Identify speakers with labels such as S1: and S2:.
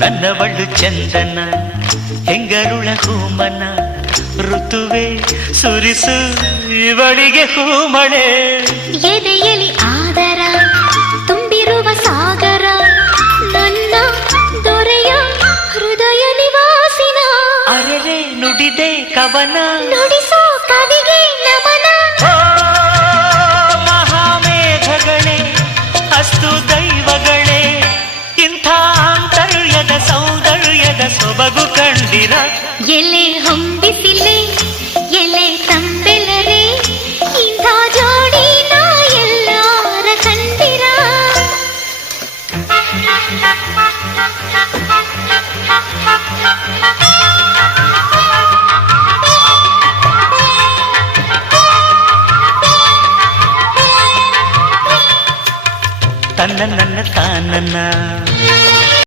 S1: நன்னவள் சந்தன எங்கருள ஹூமன ருத்துவே சுரிசு இவளிகே ஹூமனே
S2: எதையலி ஆதர தும்பிருவ சாகர நன்ன துரைய ஹிருதய நிவாசினா
S3: அரரே நுடிதே கவன
S2: நுடிசோ கவிகே நமன
S1: மகாமேதகளே அஸ்துதே ಬಗು ಕಂಡಿರ
S2: ಎಲೆ ಹಂಬಿಸಿಲೆ ಎಲೆ ತಂಬೆಲರೆ ಇಂಥ ಜೋಡಿ ಎಲ್ಲಾರ ಕಂಡಿರ தன்ன நன்ன தான் நன்ன